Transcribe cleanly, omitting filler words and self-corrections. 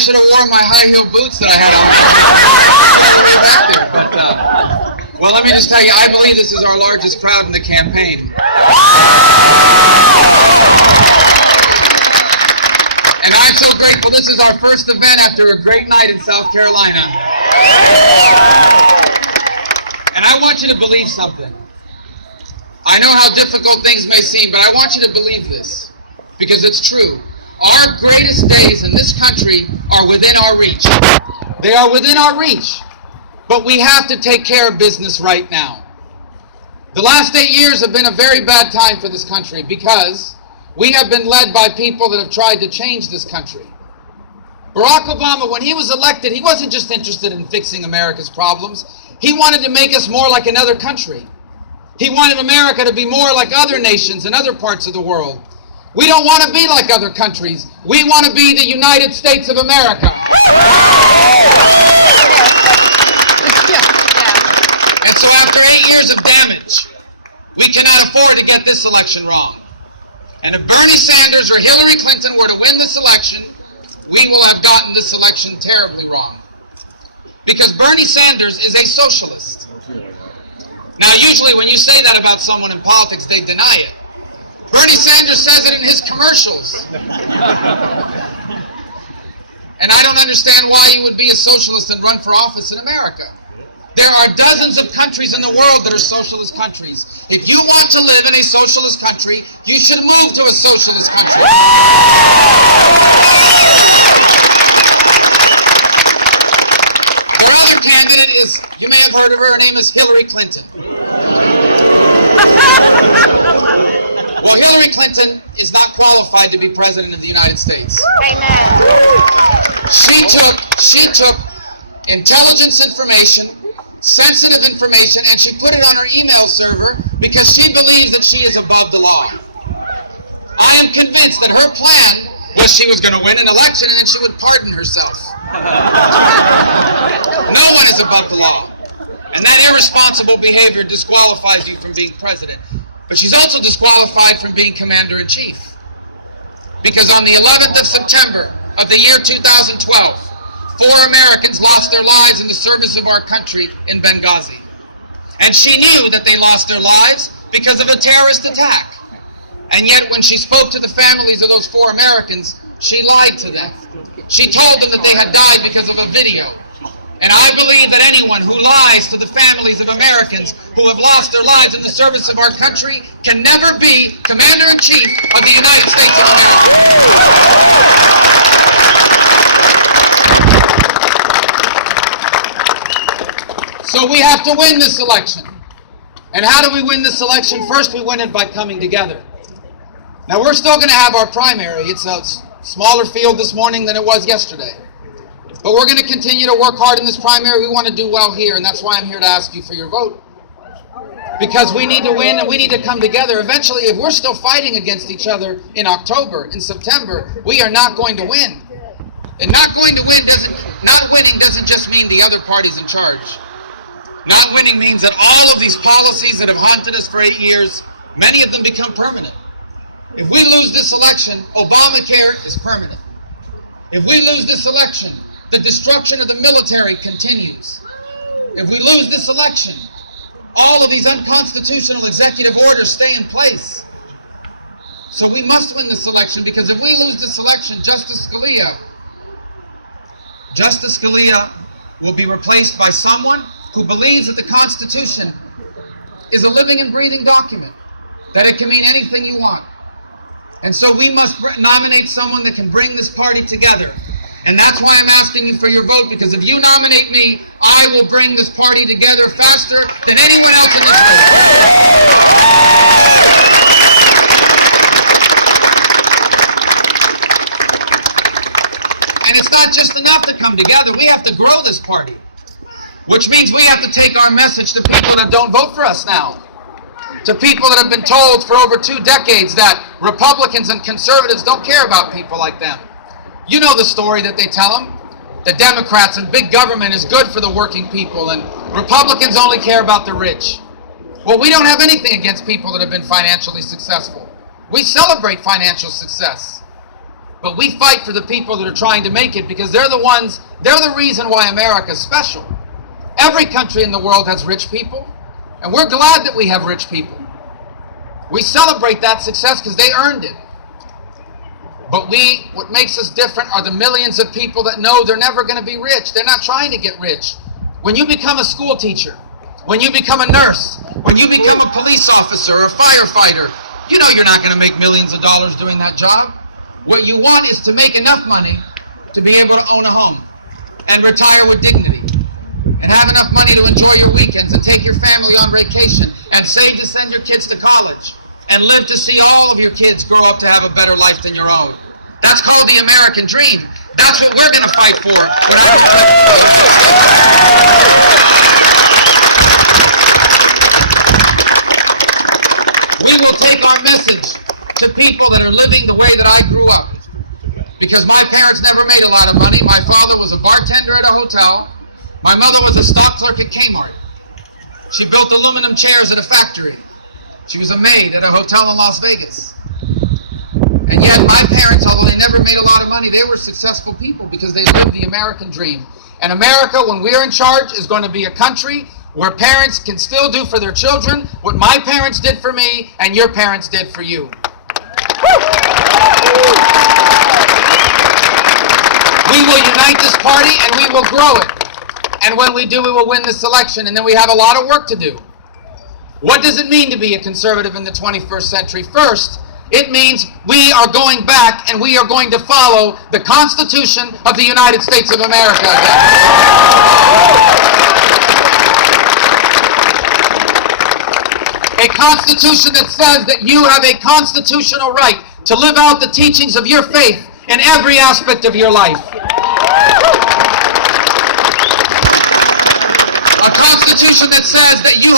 should have worn my high heel boots that I had on. Back there. But, well, let me just tell you, I believe this is our largest crowd in the campaign. And I'm so grateful. This is our first event after a great night in South Carolina. And I want you to believe something. I know how difficult things may seem, but I want you to believe this, because it's true. Our greatest days in this country are within our reach. They are within our reach. But we have to take care of business right now. The last 8 years have been a very bad time for this country because we have been led by people that have tried to change this country. Barack Obama, when he was elected, he wasn't just interested in fixing America's problems. He wanted to make us more like another country. He wanted America to be more like other nations and other parts of the world. We don't want to be like other countries. We want to be the United States of America. And so after 8 years of damage, we cannot afford to get this election wrong. And if Bernie Sanders or Hillary Clinton were to win this election, we will have gotten this election terribly wrong. Because Bernie Sanders is a socialist. Now, usually when you say that about someone in politics, they deny it. Bernie Sanders says it in his commercials. And I don't understand why you would be a socialist and run for office in America. There are dozens of countries in the world that are socialist countries. If you want to live in a socialist country, you should move to a socialist country. Our other candidate is, you may have heard of her name is Hillary Clinton. Well, Hillary Clinton is not qualified to be president of the United States. Amen. She took intelligence information, sensitive information, and she put it on her email server because she believes that she is above the law. I am convinced that her plan was she was going to win an election and then she would pardon herself. No one is above the law. And that irresponsible behavior disqualifies you from being president. But she's also disqualified from being commander-in-chief. Because on the 11th of September of the year 2012, 4 Americans lost their lives in the service of our country in Benghazi. And she knew that they lost their lives because of a terrorist attack. And yet when she spoke to the families of those 4 Americans, she lied to them. She told them that they had died because of a video. And I believe that anyone who lies to the families of Americans who have lost their lives in the service of our country can never be Commander-in-Chief of the United States of America. So we have to win this election. And how do we win this election? First, we win it by coming together. Now, we're still going to have our primary. It's a smaller field this morning than it was yesterday. But we're going to continue to work hard in this primary. We want to do well here, and that's why I'm here to ask you for your vote. Because we need to win, and we need to come together. Eventually, if we're still fighting against each other in October, in September, we are not going to win. And not winning doesn't just mean the other party's in charge. Not winning means that all of these policies that have haunted us for 8 years, many of them become permanent. If we lose this election, Obamacare is permanent. If we lose this election, the destruction of the military continues. If we lose this election, all of these unconstitutional executive orders stay in place. So we must win this election, because if we lose this election, Justice Scalia will be replaced by someone who believes that the Constitution is a living and breathing document, that it can mean anything you want. And so we must nominate someone that can bring this party together. And that's why I'm asking you for your vote, because if you nominate me, I will bring this party together faster than anyone else in this state. And it's not just enough to come together. We have to grow this party, which means we have to take our message to people that don't vote for us now, to people that have been told for over 2 decades that Republicans and conservatives don't care about people like them. You know the story that they tell them. The Democrats and big government is good for the working people, and Republicans only care about the rich. Well, we don't have anything against people that have been financially successful. We celebrate financial success. But we fight for the people that are trying to make it, because they're the reason why America is special. Every country in the world has rich people, and we're glad that we have rich people. We celebrate that success because they earned it. But what makes us different are the millions of people that know they're never going to be rich. They're not trying to get rich. When you become a school teacher, when you become a nurse, when you become a police officer or a firefighter, you know you're not going to make millions of dollars doing that job. What you want is to make enough money to be able to own a home and retire with dignity and have enough money to enjoy your weekends and take your family on vacation and save to send your kids to college and live to see all of your kids grow up to have a better life than your own. That's called the American dream. That's what we're going to fight for. We will take our message to people that are living the way that I grew up. Because my parents never made a lot of money. My father was a bartender at a hotel. My mother was a stock clerk at Kmart. She built aluminum chairs at a factory. She was a maid at a hotel in Las Vegas. And yet my parents, although they never made a lot of money, they were successful people because they lived the American dream. And America, when we're in charge, is going to be a country where parents can still do for their children what my parents did for me and your parents did for you. We will unite this party and we will grow it. And when we do, we will win this election. And then we have a lot of work to do. What does it mean to be a conservative in the 21st century? First, it means we are going back and we are going to follow the Constitution of the United States of America again. A Constitution that says that you have a constitutional right to live out the teachings of your faith in every aspect of your life. A Constitution that says that you